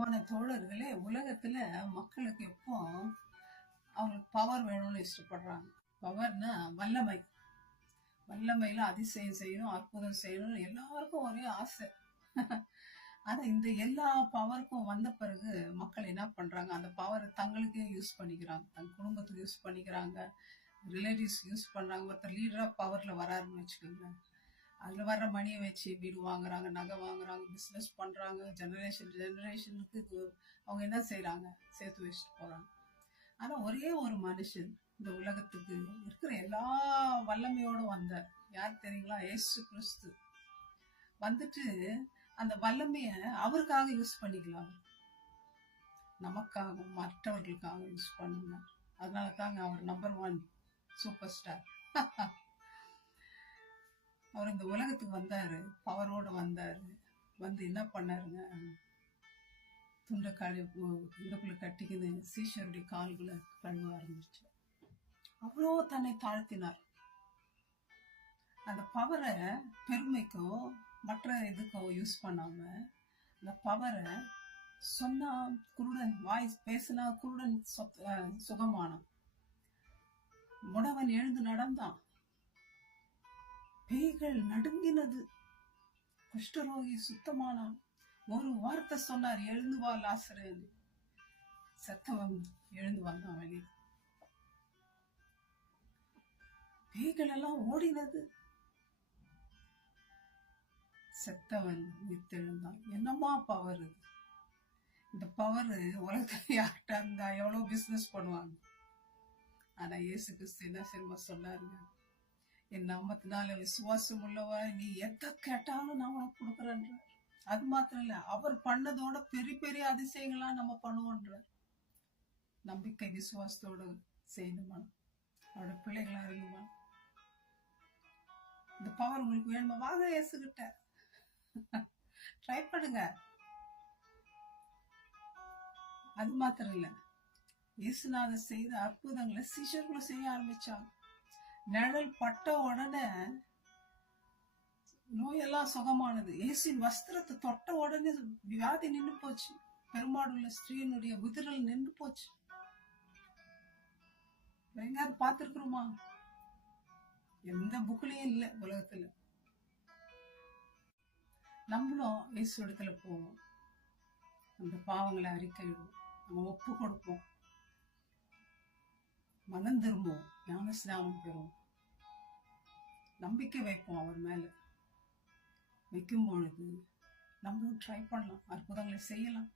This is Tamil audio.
அன்பான தோழர்களே, உலகத்துல மக்களுக்கு எப்போ அவங்களுக்கு பவர் வேணும்னு இஷ்டப்படுறாங்க. பவர்னா வல்லமை. வல்லமையில அதிசயம் செய்யணும், அற்புதம் செய்யணும்னு எல்லாருக்கும் ஒரே ஆசை. ஆனா இந்த எல்லா பவருக்கும் வந்த பிறகு மக்கள் என்ன பண்றாங்க? அந்த பவரை தங்களுக்கே யூஸ் பண்ணிக்கிறாங்க. தன் குடும்பத்துக்கு யூஸ் பண்ணிக்கிறாங்க. ரிலேட்டிவ்ஸ் யூஸ் பண்றாங்க. ஒருத்தர் லீடரா பவர்ல வராருன்னு வச்சுக்கோங்க. அதுல வர்ற மணியை வச்சு வீடு வாங்குறாங்க, நகை வாங்குறாங்க, பிசினஸ் பண்றாங்க. ஜெனரேஷனுக்கு அவங்க என்ன செய்யறாங்க? சேர்த்து வச்சுட்டு போறாங்க. ஆனா ஒரே ஒரு மனுஷன் இந்த உலகத்துக்கு இருக்கிற எல்லா வல்லமையோட வந்தார். யார் தெரியுங்களா? இயேசு கிறிஸ்து வந்துட்டு அந்த வல்லமைய அவருக்காக யூஸ் பண்ணிக்கலாம். நமக்காக, மற்றவர்களுக்காக யூஸ் பண்ணுங்க. அதனால தாங்க அவர் நம்பர் 1 சூப்பர் ஸ்டார். அவர் இந்த உலகத்துக்கு வந்தாரு, பவரோட வந்தாரு. வந்து என்ன பண்ணாருங்க? துண்டை இடுப்புல கட்டிக்கிது சீஷருடைய கால்களை கழுவ ஆரம்பிச்சு. அவ்வளோ தன்னை தாழ்த்தினார். அந்த பவரை பெருமைக்கோ மற்ற இதுக்கோ யூஸ் பண்ணாம, அந்த பவரை சொன்னா குருடன், வாய்ஸ் பேசினா குருடன் சுகமானான். முடவன் எழுந்து நடந்தான். பேய்கள் நடுங்கினது. குஷ்டரோகி சுத்தமானான். ஒரு வார்த்தை சொன்னார், எழுந்து வா லாசரு. செத்தவன் எழுந்து வந்தான் வெளியே. பேய்கள் எல்லாம் ஓடினது. செத்தவன் வித்தெழுந்தான். என்னமா பவர் இது! இந்த பவர் உலகத்துல யார்கிட்ட இருந்தா எவ்வளவு பிசினஸ் பண்ணுவாங்க. ஆனா இயேசு கிறிஸ்து என்ன சினிமா சொன்னாருங்க? என் நாமத்தினால விசுவாசம் உள்ளவா, நீ எதை கேட்டாலும் நான் உனக்கு கொடுக்குறேன்ற. அது மாத்திரம் இல்ல, அவர் பண்ணதோட பெரிய பெரிய அதிசயங்களா நம்ம பண்ணுவோன்ற. நம்பிக்கை விசுவாசத்தோட செய்யணுமா? அவரோட பிள்ளைகளா இருக்குமா? இந்த பவர் உங்களுக்கு வேணுமா? வாங்க இயேசுகிட்ட ட்ரை பண்ணுங்க. அது மாத்திரம் இல்ல, இயேசுநாதர் செய்த அற்புதங்களை சீஷர்களும் செய்ய ஆரம்பிச்சாங்க. நிழல் பட்ட உடனே நோயெல்லாம் சுகமானது. இயேசுவின் வஸ்திரத்தை தொட்ட உடனே வியாதி நின்று போச்சு. பெரும்பாடுள்ள ஸ்திரீனுடைய உதிரல் நின்று போச்சு. எங்காவது பார்த்திருக்கிறோமா? எந்த புக்லயும் இல்ல உலகத்துல. நம்மளும் இயேசு இடத்துல போவோம், அந்த பாவங்களை அறிக்கையிடுவோம், நம்ம ஒப்பு கொடுப்போம், மனம் திரும்புவோம், ஞான ஸ்நானம் பெறுவோம், நம்பிக்கை வைப்போம். அவர் மேல வைக்கும் பொழுது நம்மளும் ட்ரை பண்ணலாம், அற்புதங்களை செய்யலாம்.